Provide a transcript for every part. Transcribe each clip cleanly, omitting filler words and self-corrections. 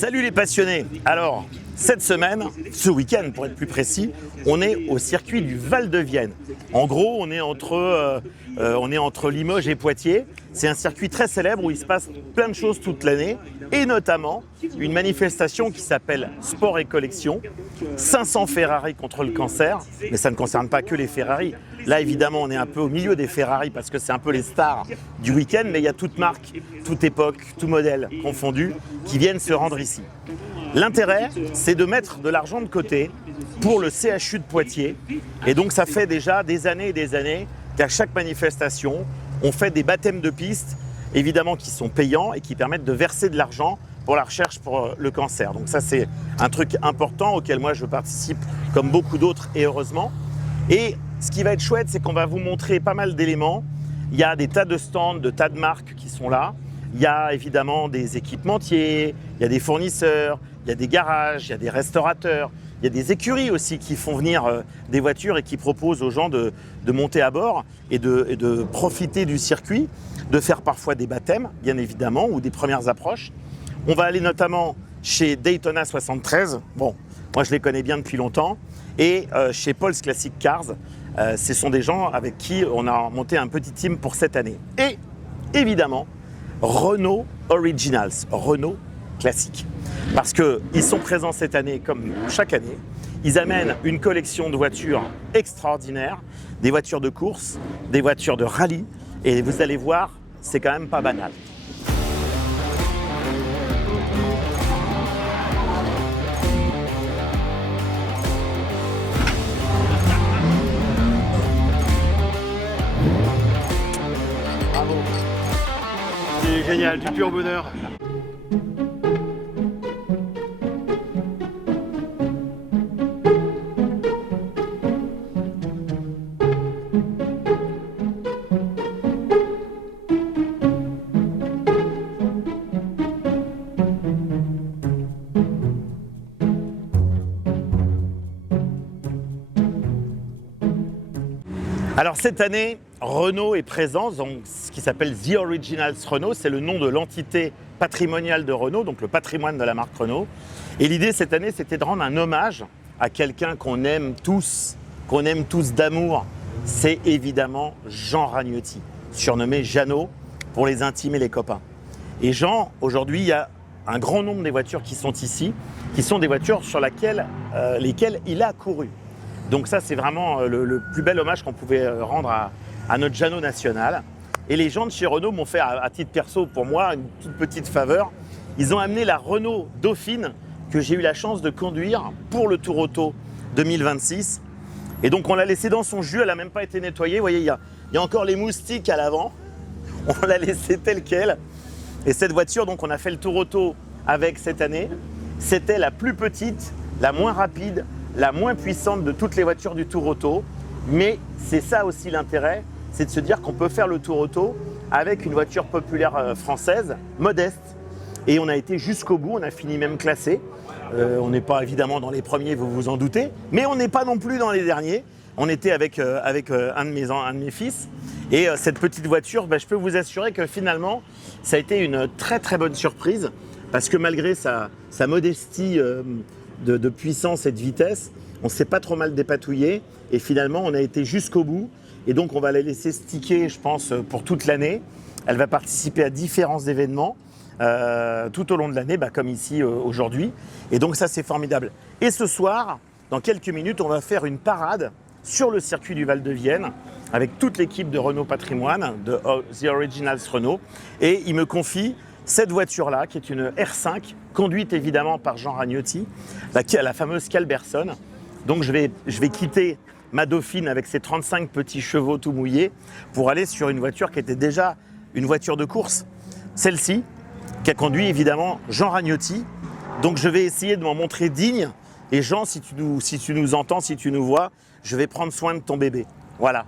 Salut les passionnés. Alors, cette semaine, ce week-end pour être plus précis, on est au circuit du Val de Vienne. En gros, on est entre Limoges et Poitiers. C'est un circuit très célèbre où il se passe plein de choses toute l'année et notamment une manifestation qui s'appelle Sport et Collection. 500 Ferrari contre le cancer, mais ça ne concerne pas que les Ferrari. Là, évidemment, on est un peu au milieu des Ferrari parce que c'est un peu les stars du week-end, mais il y a toute marque, toute époque, tout modèle confondu qui viennent se rendre ici. L'intérêt, c'est de mettre de l'argent de côté pour le CHU de Poitiers. Et donc, ça fait déjà des années et des années qu'à chaque manifestation, on fait des baptêmes de piste, évidemment qui sont payants et qui permettent de verser de l'argent pour la recherche pour le cancer. Donc ça, c'est un truc important auquel moi, je participe comme beaucoup d'autres et heureusement. Et ce qui va être chouette, c'est qu'on va vous montrer pas mal d'éléments. Il y a des tas de stands, de tas de marques qui sont là. Il y a évidemment des équipementiers, il y a des fournisseurs, il y a des garages, il y a des restaurateurs, il y a des écuries aussi qui font venir des voitures et qui proposent aux gens de monter à bord et de profiter du circuit, de faire parfois des baptêmes, bien évidemment, ou des premières approches. On va aller notamment chez Daytona 73, bon, moi je les connais bien depuis longtemps, et chez Paul's Classic Cars. Ce sont des gens avec qui on a monté un petit team pour cette année. Et évidemment, Renault Originals, Renault Classique. Parce qu'ils sont présents cette année comme chaque année. Ils amènent une collection de voitures extraordinaires, des voitures de course, des voitures de rallye. Et vous allez voir, c'est quand même pas banal. Bravo. C'est génial, du pur bonheur. Alors cette année, Renault est présent dans ce qui s'appelle The Originals Renault. C'est le nom de l'entité patrimoniale de Renault, donc le patrimoine de la marque Renault. Et l'idée cette année, c'était de rendre un hommage à quelqu'un qu'on aime tous d'amour. C'est évidemment Jean Ragnotti, surnommé Jeannot pour les intimes et les copains. Et Jean, aujourd'hui, il y a un grand nombre des voitures qui sont ici, qui sont des voitures sur lesquelles il a couru. Donc ça, c'est vraiment le plus bel hommage qu'on pouvait rendre à notre Jeannot national. Et les gens de chez Renault m'ont fait, à titre perso, pour moi, une toute petite faveur. Ils ont amené la Renault Dauphine que j'ai eu la chance de conduire pour le Tour Auto 2026. Et donc, on l'a laissée dans son jus, elle n'a même pas été nettoyée. Vous voyez, il y a encore les moustiques à l'avant. On l'a laissée telle qu'elle. Et cette voiture, donc, on a fait le Tour Auto avec cette année. C'était la plus petite, la moins rapide, la moins puissante de toutes les voitures du Tour Auto, mais c'est ça aussi l'intérêt, c'est de se dire qu'on peut faire le Tour Auto avec une voiture populaire française, modeste, et on a été jusqu'au bout, on a fini même classé. On n'est pas évidemment dans les premiers, vous vous en doutez, mais on n'est pas non plus dans les derniers. On était avec un de mes fils, et cette petite voiture, je peux vous assurer que finalement, ça a été une très très bonne surprise, parce que malgré sa modestie de puissance et de vitesse, on ne s'est pas trop mal dépatouillé et finalement on a été jusqu'au bout et donc on va la laisser sticker, je pense, pour toute l'année. Elle va participer à différents événements tout au long de l'année, comme ici aujourd'hui, et donc ça c'est formidable. Et ce soir, dans quelques minutes, on va faire une parade sur le circuit du Val de Vienne avec toute l'équipe de Renault Patrimoine, de The Originals Renault, et il me confie cette voiture-là, qui est une R5, conduite évidemment par Jean Ragnotti, la fameuse Calberson. Donc je vais quitter ma Dauphine avec ses 35 petits chevaux tout mouillés pour aller sur une voiture qui était déjà une voiture de course. Celle-ci, qui a conduit évidemment Jean Ragnotti. Donc je vais essayer de m'en montrer digne. Et Jean, si tu nous entends, si tu nous vois, je vais prendre soin de ton bébé. Voilà.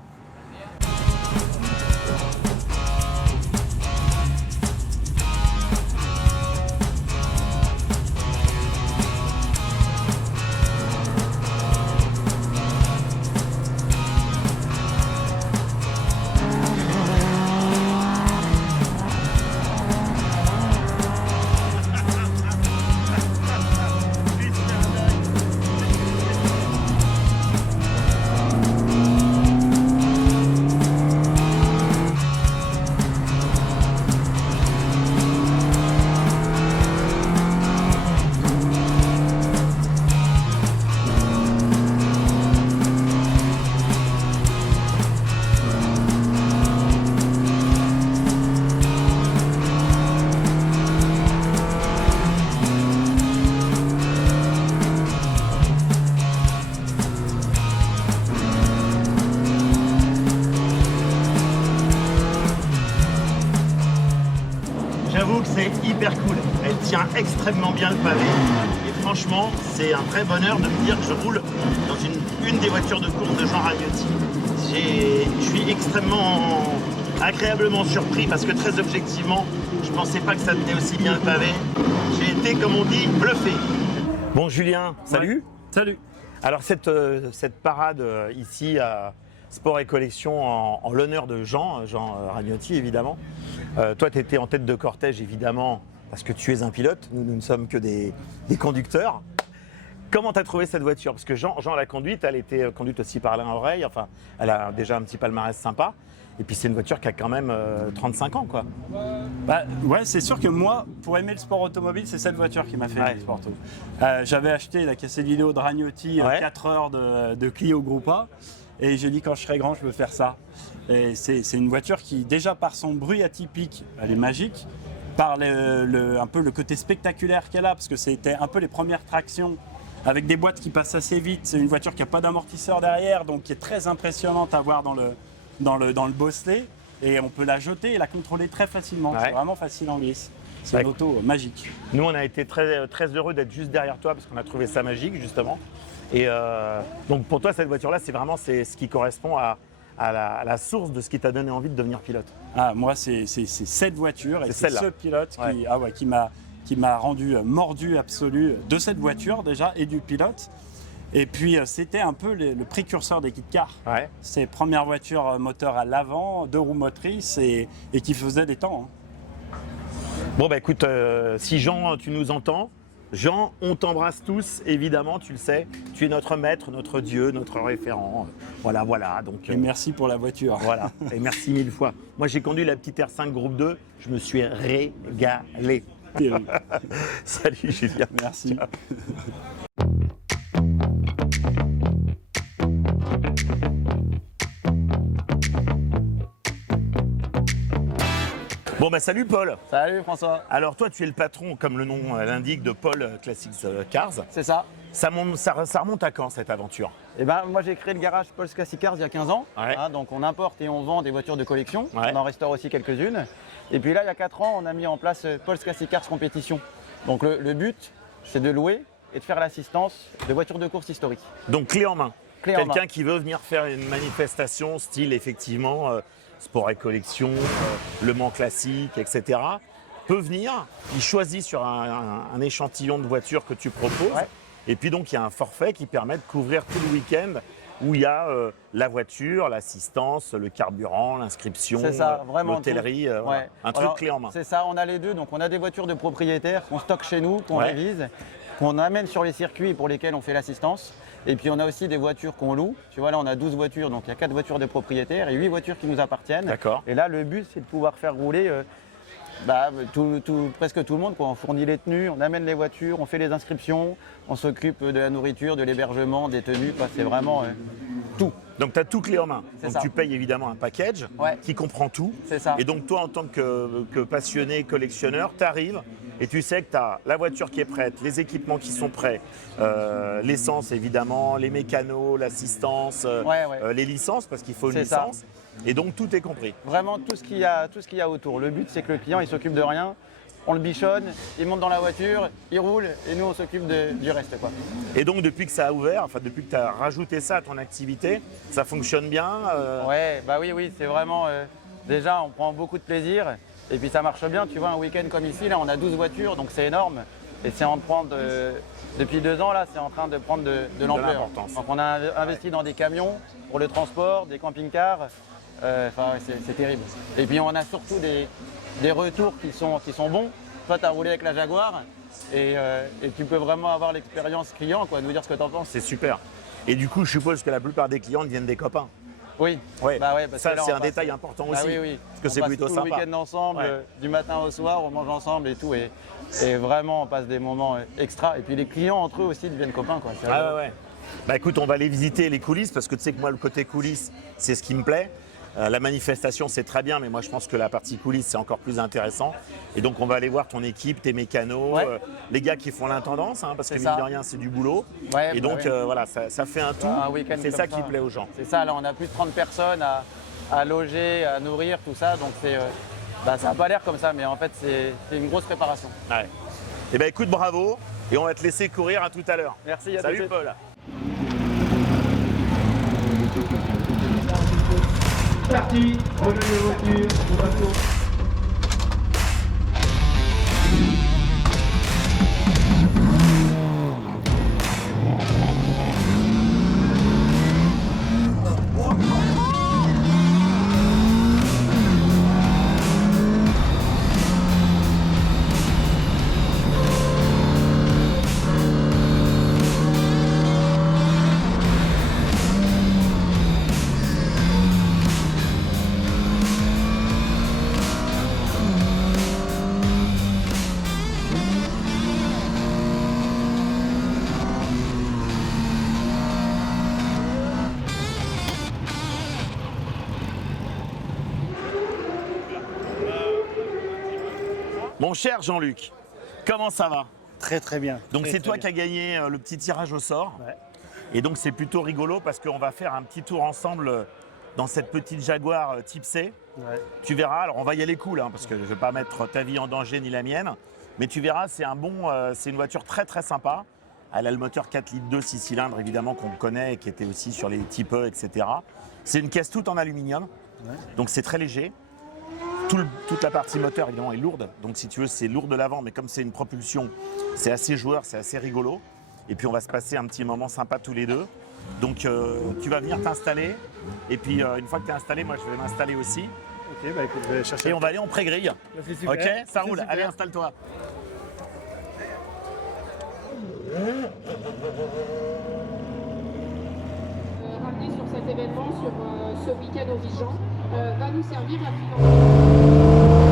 hyper cool. Elle tient extrêmement bien le pavé. Et franchement, c'est un vrai bonheur de me dire que je roule dans une des voitures de course de Jean Ragnotti. Je suis extrêmement agréablement surpris parce que très objectivement, je pensais pas que ça tenait aussi bien le pavé. J'ai été, comme on dit, bluffé. Bon Julien, salut. Ouais. Salut. Alors cette parade ici à Sport et Collection en l'honneur de Jean Ragnotti évidemment. Toi tu étais en tête de cortège évidemment parce que tu es un pilote, nous ne sommes que des conducteurs. Comment tu as trouvé cette voiture? Parce que Jean l'a conduite, elle était conduite aussi par Alain Oreille, enfin elle a déjà un petit palmarès sympa. Et puis c'est une voiture qui a quand même 35 ans quoi. Bah, ouais, c'est sûr que moi, pour aimer le sport automobile, c'est cette voiture qui m'a fait aimer le sport auto. J'avais acheté la cassette vidéo de Ragnotti, 4 heures de Clio Groupa. Et j'ai dit quand je serai grand, je veux faire ça. Et c'est une voiture qui, déjà par son bruit atypique, elle est magique. Par un peu le côté spectaculaire qu'elle a, parce que c'était un peu les premières tractions avec des boîtes qui passent assez vite. C'est une voiture qui n'a pas d'amortisseur derrière, donc qui est très impressionnante à voir dans le bosselet. Et on peut la jeter et la contrôler très facilement. C'est vraiment facile en glisse. C'est une auto magique. Nous, on a été très, très heureux d'être juste derrière toi parce qu'on a trouvé ça magique, justement. Et donc, pour toi, cette voiture-là, c'est ce qui correspond à la source de ce qui t'a donné envie de devenir pilote. Ah, moi, c'est cette voiture et c'est ce pilote qui m'a rendu mordu absolu de cette voiture déjà et du pilote. Et puis c'était un peu le précurseur des kit cars. Ces premières voitures moteur à l'avant, 2 roues motrices et qui faisaient des temps. Bon bah écoute, si Jean, tu nous entends, Jean, on t'embrasse tous, évidemment, tu le sais. Tu es notre maître, notre Dieu, notre référent. Voilà. Donc, et merci pour la voiture. Voilà, et merci 1000 fois. Moi, j'ai conduit la petite R5 Groupe 2, je me suis régalé. Salut Julien. Merci. Ciao. Bon bah salut Paul. Salut François. Alors toi tu es le patron, comme le nom l'indique, de Paul Classics Cars. C'est ça. Ça remonte à quand cette aventure? Eh ben, moi j'ai créé le garage Paul's Classic Cars il y a 15 ans. Donc on importe et on vend des voitures de collection. On en restaure aussi quelques-unes. Et puis là il y a 4 ans on a mis en place Paul's Classic Cars Compétition. Donc le but c'est de louer et de faire l'assistance de voitures de course historiques. Donc clé en main. Quelqu'un qui veut venir faire une manifestation style effectivement Sport et Collection, Le Mans Classique, etc. peut venir, il choisit sur un échantillon de voitures que tu proposes. Et puis donc il y a un forfait qui permet de couvrir tout le week-end où il y a la voiture, l'assistance, le carburant, l'inscription, l'hôtellerie, un truc clé en main. C'est ça, on a les deux. Donc on a des voitures de propriétaires qu'on stocke chez nous, qu'on révise, qu'on amène sur les circuits pour lesquels on fait l'assistance. Et puis on a aussi des voitures qu'on loue. Tu vois là on a 12 voitures, donc il y a 4 voitures de propriétaires et 8 voitures qui nous appartiennent. D'accord. Et là le but c'est de pouvoir faire rouler presque tout le monde, quoi. On fournit les tenues, on amène les voitures, on fait les inscriptions, on s'occupe de la nourriture, de l'hébergement, des tenues, c'est vraiment tout. Donc tu as tout clé en main. Donc tu payes évidemment un package qui comprend tout. C'est ça. Et donc toi en tant que passionné collectionneur, tu arrives et tu sais que tu as la voiture qui est prête, les équipements qui sont prêts, l'essence évidemment, les mécanos, l'assistance, les licences parce qu'il faut une licence. Et donc tout est compris. Vraiment tout ce qu'il y a autour. Le but c'est que le client il s'occupe de rien. On le bichonne, il monte dans la voiture, il roule et nous on s'occupe du reste, quoi. Et donc depuis que ça a ouvert, enfin depuis que tu as rajouté ça à ton activité, ça fonctionne bien Oui, c'est vraiment déjà on prend beaucoup de plaisir et puis ça marche bien, tu vois, un week-end comme ici, là on a 12 voitures donc c'est énorme et c'est en train de depuis 2 ans là, c'est en train de prendre de l'ampleur. Donc on a investi dans des camions pour le transport, des camping-cars. C'est terrible. Et puis on a surtout des retours qui sont bons. Toi, tu as roulé avec la Jaguar et tu peux vraiment avoir l'expérience client, quoi, nous dire ce que tu en penses. C'est super. Et du coup, je suppose que la plupart des clients deviennent des copains. Oui. Ça, c'est un détail important aussi. Parce que c'est plutôt sympa. On passe tout le week-end ensemble, du matin au soir, on mange ensemble et tout. Et vraiment, on passe des moments extra. Et puis les clients entre eux aussi deviennent copains, quoi. Bah écoute, on va aller visiter les coulisses parce que tu sais que moi, le côté coulisses, c'est ce qui me plaît. La manifestation, c'est très bien, mais moi, je pense que la partie coulisses, c'est encore plus intéressant. Et donc, on va aller voir ton équipe, tes mécanos, les gars qui font l'intendance, parce que mine de rien, c'est du boulot. Et donc, voilà, ça fait un tout. C'est ça qui plaît aux gens. C'est ça, là, on a plus de 30 personnes à loger, à nourrir, tout ça. Donc, Bah, ça n'a pas l'air comme ça, mais en fait, c'est une grosse préparation. Ouais. Eh ben écoute, bravo, et on va te laisser courir à tout à l'heure. Merci, à tout de Salut suite. Paul. Parti, revenez les voitures, au bateau. Mon cher Jean-Luc, comment ça va? Très très bien. Donc Très, c'est très toi bien. qui as gagné le petit tirage au sort. Ouais. Et donc c'est plutôt rigolo parce qu'on va faire un petit tour ensemble dans cette petite Jaguar type C. Ouais. Tu verras, alors on va y aller cool hein, parce que je ne vais pas mettre ta vie en danger ni la mienne. Mais tu verras, c'est une voiture très très sympa. Elle a le moteur 4 litres 2, 6 cylindres évidemment qu'on connaît et qui était aussi sur les type E, etc. C'est une caisse toute en aluminium, donc c'est très léger. Toute la partie moteur évidemment est lourde, donc si tu veux c'est lourd de l'avant, mais comme c'est une propulsion, c'est assez joueur, c'est assez rigolo. Et puis on va se passer un petit moment sympa tous les deux. Donc tu vas venir t'installer, et puis une fois que tu es installé, moi je vais m'installer aussi. Ok, bah écoute, je vais aller chercher. Et on va aller en pré-grille. C'est super. Ok, ça C'est roule, super. allez installe-toi. Ramené sur cet événement, sur ce week-end au Vigan, va nous servir à financer.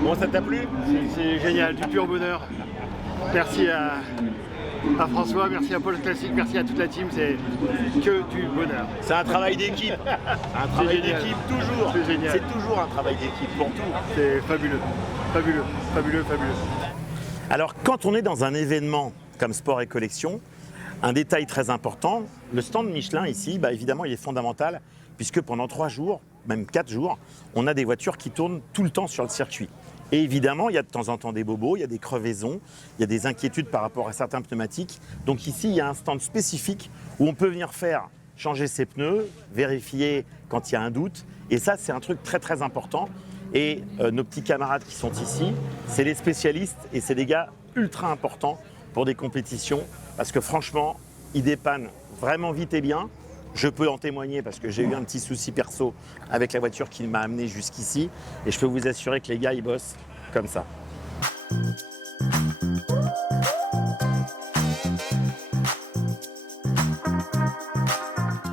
Bon, ça t'a plu? C'est génial, du pur bonheur. Merci à François, merci à Paul Classique, merci à toute la team, c'est que du bonheur. C'est un travail d'équipe. Un travail génial. d'équipe toujours. C'est génial. C'est toujours un travail d'équipe pour tout. C'est fabuleux, fabuleux, fabuleux, fabuleux. Alors, quand on est dans un événement comme Sport et Collection, un détail très important, le stand Michelin ici, bah, évidemment, il est fondamental, puisque pendant 3 jours, même 4 jours, on a des voitures qui tournent tout le temps sur le circuit. Et évidemment, il y a de temps en temps des bobos, il y a des crevaisons, il y a des inquiétudes par rapport à certains pneumatiques. Donc ici, il y a un stand spécifique où on peut venir faire changer ses pneus, vérifier quand il y a un doute. Et ça, c'est un truc très très important. Et nos petits camarades qui sont ici, c'est les spécialistes et c'est des gars ultra importants pour des compétitions. Parce que franchement, ils dépannent vraiment vite et bien. Je peux en témoigner parce que j'ai eu un petit souci perso avec la voiture qui m'a amené jusqu'ici. Et je peux vous assurer que les gars, ils bossent comme ça.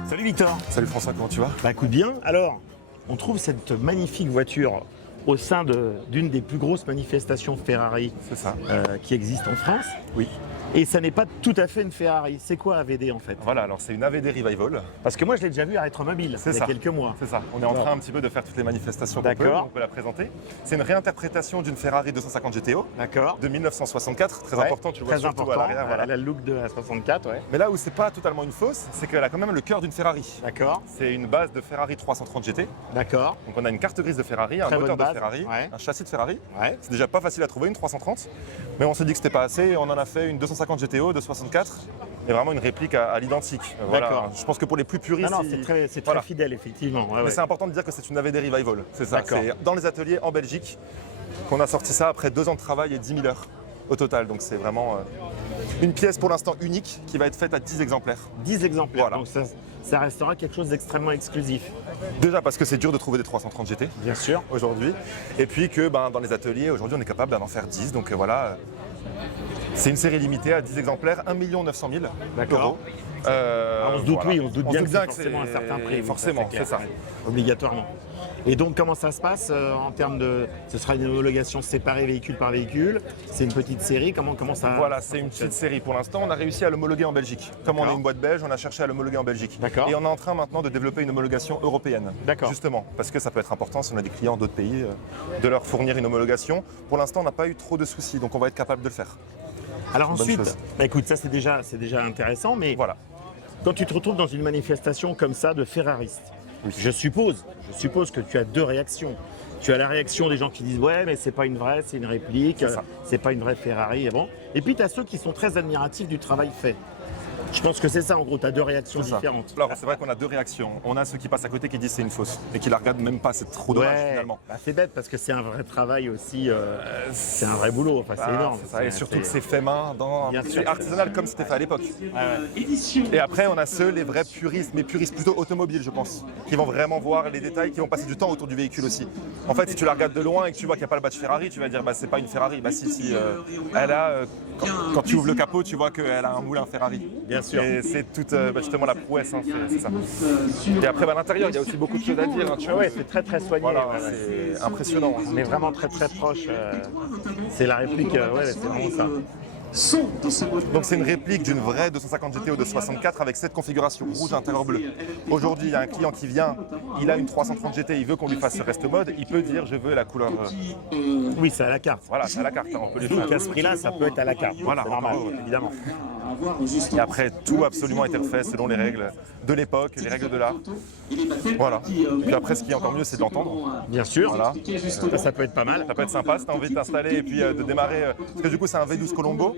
Salut Victor. Salut François, comment tu vas? Bah écoute bien. Alors, on trouve cette magnifique voiture au sein d'une des plus grosses manifestations Ferrari C'est ça. qui existent en France. Oui. Et ça n'est pas tout à fait une Ferrari. C'est quoi AVD en fait? Voilà, alors c'est une AVD Revival. Parce que moi je l'ai déjà vu à Rétromobile il y a ça. quelques mois. C'est ça. On est en train un petit peu de faire toutes les manifestations qu'on peut, D'accord. on peut la présenter. C'est une réinterprétation d'une Ferrari 250 GTO D'accord. de 1964, très Ouais, important, tu le vois très surtout important. à l'arrière. Voilà. Elle a le look de la 64, ouais. Mais là où c'est pas totalement une fausse, c'est qu'elle a quand même le cœur d'une Ferrari. D'accord. C'est une base de Ferrari 330 GT. D'accord. Donc on a une carte grise de Ferrari, un Très moteur bonne de base, Ferrari, ouais. un châssis de Ferrari. Ouais. C'est déjà pas facile à trouver une 330, mais on s'est dit que c'était pas assez et on en a fait une 250 GTO de 64 et vraiment une réplique à l'identique. Voilà. D'accord. Je pense que pour les plus puristes, Non, non, ils- c'est très Voilà. fidèle, effectivement. Ouais, Mais ouais. c'est important de dire que c'est une AVD Revival, c'est ça. D'accord. C'est dans les ateliers en Belgique qu'on a sorti ça après 2 ans de travail et 10 000 heures au total. Donc c'est vraiment une pièce pour l'instant unique qui va être faite à 10 exemplaires. 10 exemplaires. Voilà. Donc ça restera quelque chose d'extrêmement exclusif. Déjà parce que c'est dur de trouver des 330 GT Bien sûr. aujourd'hui. Et puis que dans les ateliers, aujourd'hui, on est capable d'en faire 10. Donc voilà, c'est une série limitée à 10 exemplaires, 1 900 000 D'accord. euros. On se doute, Voilà. oui, on se doute bien que c'est que forcément un certain prix. oui, ça, Forcément, clair, c'est ça. ouais. Obligatoirement. Et donc, comment ça se passe en termes de... Ce sera une homologation séparée véhicule par véhicule? C'est une petite série? Comment ça... Voilà, c'est une petite série. Pour l'instant, on a réussi à l'homologuer en Belgique. Comme on est une boîte belge, on a cherché à l'homologuer en Belgique. D'accord. Et on est en train maintenant de développer une homologation européenne. D'accord. Justement, parce que ça peut être important si on a des clients d'autres pays, de leur fournir une homologation. Pour l'instant, on n'a pas eu trop de soucis, donc on va être capable de le faire. Alors C'est une bonne ensuite, chose. écoute, ça c'est déjà intéressant, mais Voilà. quand tu te retrouves dans une manifestation comme ça de ferraristes, je suppose que tu as deux réactions. Tu as la réaction des gens qui disent ouais mais c'est pas une vraie, c'est une réplique, C'est ça. c'est pas une vraie Ferrari et bon. Et puis tu as ceux qui sont très admiratifs du travail fait. Je pense que c'est ça en gros, tu as deux réactions C'est ça. différentes. Alors c'est vrai qu'on a deux réactions. On a ceux qui passent à côté qui disent c'est une fausse et qui la regardent même pas, c'est trop dommage Ouais, finalement. bah, c'est bête parce que c'est un vrai travail aussi, c'est un vrai boulot, enfin, c'est énorme. C'est ça. Et surtout que c'est fait main, Bien sûr. c'est artisanal comme c'était fait à l'époque. Et après on a ceux, les vrais puristes, mais puristes plutôt automobiles je pense, qui vont vraiment voir les détails, qui vont passer du temps autour du véhicule aussi. En fait si tu la regardes de loin et que tu vois qu'il n'y a pas le badge Ferrari, tu vas dire bah c'est pas une Ferrari, bah si, elle a, quand tu ouvres le capot tu vois qu'elle a un moulin Ferrari. Bien sûr. Et c'est toute justement la prouesse, hein, c'est ça. Et après à l'intérieur il y a aussi beaucoup de choses à dire. Hein, tu vois. Ouais, c'est très très soigné. Voilà, ouais, ouais. c'est impressionnant. On est vraiment très très proche. C'est la réplique, ouais, c'est vraiment ça. Donc c'est une réplique d'une vraie 250 GTO de 64 avec cette configuration rouge intérieur bleu. Aujourd'hui, il y a un client qui vient, il a une 330 GT, il veut qu'on lui fasse ce reste mode, il peut dire je veux la couleur. Oui, c'est à la carte. Voilà, c'est à la carte, hein, on peut lui Donc faire. à ce prix-là, ça peut être à la carte. Voilà, C'est normal, encore, évidemment. Et après, tout absolument a été refait selon les règles de l'époque, les règles de l'art. Voilà. Puis après, ce qui est encore mieux, c'est de l'entendre. Bien sûr. Voilà. Ça peut être pas mal. Ça peut être sympa si tu as envie de t'installer et puis de démarrer. Parce que du coup, c'est un V12 Colombo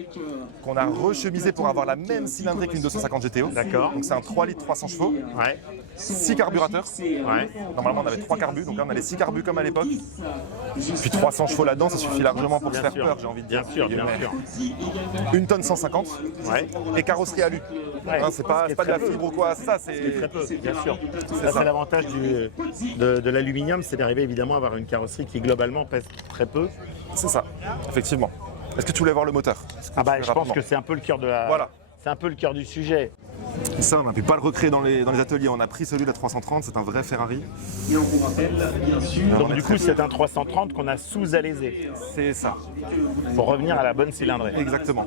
qu'on a rechemisé pour avoir la même cylindrée qu'une 250 GTO. D'accord. Donc c'est un 3 litres 300 chevaux, Ouais. 6 carburateurs. Ouais. Normalement, on avait 3 carbus, donc là, on a les 6 carbus comme à l'époque. Puis 300 chevaux là-dedans, ça suffit largement pour se Bien faire sûr. peur, j'ai envie de dire. Bien sûr, bien sûr. 1 tonne 150 Ouais. et carrosserie alu. Ouais. Hein, c'est pas Ce qui est de la très peu. fibre ou quoi, c'est ça. Très peu, bien sûr. ça. C'est l'avantage de l'aluminium, c'est d'arriver évidemment à avoir une carrosserie qui globalement pèse très peu. C'est ça, effectivement. Est-ce que tu voulais voir le moteur? Ah bah, je pense que c'est un peu le cœur de la. Voilà. C'est un peu le cœur du sujet. Ça, on n'a pu pas le recréer dans les ateliers. On a pris celui de la 330, c'est un vrai Ferrari. Donc du coup, c'est un 330 qu'on a sous-alésé C'est ça, pour revenir à la bonne cylindrée. exactement.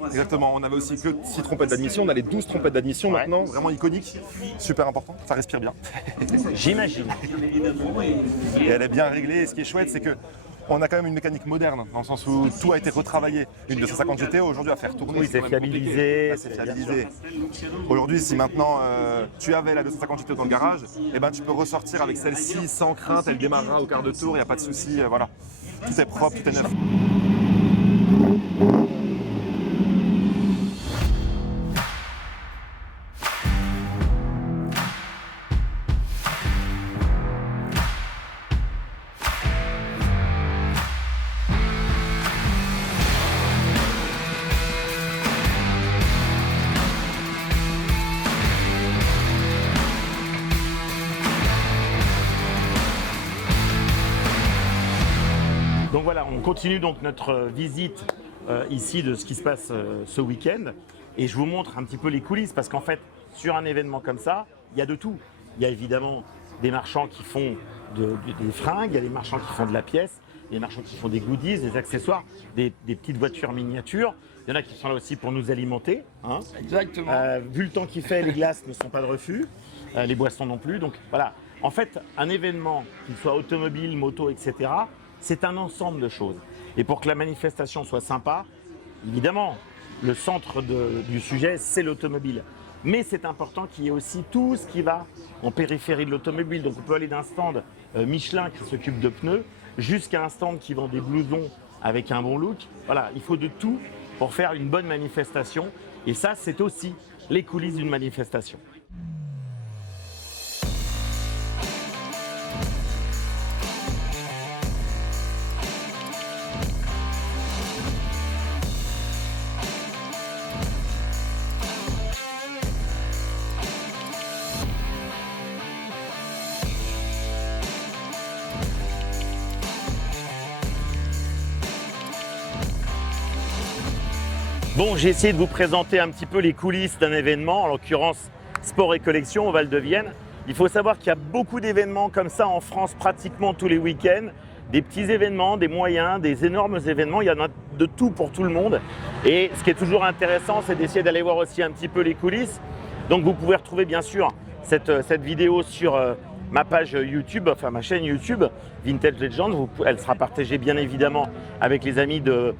On avait aussi que 6 trompettes d'admission. On a les 12 trompettes d'admission Ouais. maintenant, vraiment iconiques. Super important, ça respire bien. J'imagine. Et elle est bien réglée. Et ce qui est chouette, c'est que on a quand même une mécanique moderne, dans le sens où tout a été retravaillé. Une 250 GTO aujourd'hui à faire tourner. Oui, c'est quand même compliqué. fiabilisé. Là, c'est fiabilisé. Aujourd'hui, si maintenant tu avais la 250 GTO dans le garage, eh ben, tu peux ressortir avec celle-ci sans crainte. Elle démarrera au quart de tour, il n'y a pas de souci. Voilà. Tout est propre, tout est neuf. Donc voilà, on continue donc notre visite ici de ce qui se passe ce week-end. Et je vous montre un petit peu les coulisses parce qu'en fait, sur un événement comme ça, il y a de tout. Il y a évidemment des marchands qui font des fringues, il y a des marchands qui font de la pièce, des marchands qui font des goodies, des accessoires, des petites voitures miniatures. Il y en a qui sont là aussi pour nous alimenter. Hein. Exactement. Vu le temps qu'il fait, les glaces ne sont pas de refus, les boissons non plus. Donc voilà, en fait, un événement, qu'il soit automobile, moto, etc., c'est un ensemble de choses. Et pour que la manifestation soit sympa, évidemment, le centre du sujet, c'est l'automobile. Mais c'est important qu'il y ait aussi tout ce qui va en périphérie de l'automobile. Donc on peut aller d'un stand Michelin qui s'occupe de pneus jusqu'à un stand qui vend des blousons avec un bon look. Voilà, il faut de tout pour faire une bonne manifestation. Et ça, c'est aussi les coulisses d'une manifestation. Bon, j'ai essayé de vous présenter un petit peu les coulisses d'un événement, en l'occurrence Sport et Collection au Val de Vienne. Il faut savoir qu'il y a beaucoup d'événements comme ça en France pratiquement tous les week-ends. Des petits événements, des moyens, des énormes événements, il y en a de tout pour tout le monde. Et ce qui est toujours intéressant, c'est d'essayer d'aller voir aussi un petit peu les coulisses. Donc vous pouvez retrouver bien sûr cette vidéo sur ma page YouTube, enfin ma chaîne YouTube, Vintage Legend. Elle sera partagée bien évidemment avec les amis de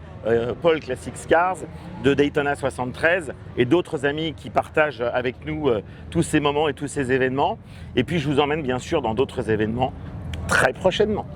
Paul Classic Cars, de Daytona 73 et d'autres amis qui partagent avec nous tous ces moments et tous ces événements. Et puis je vous emmène bien sûr dans d'autres événements très prochainement.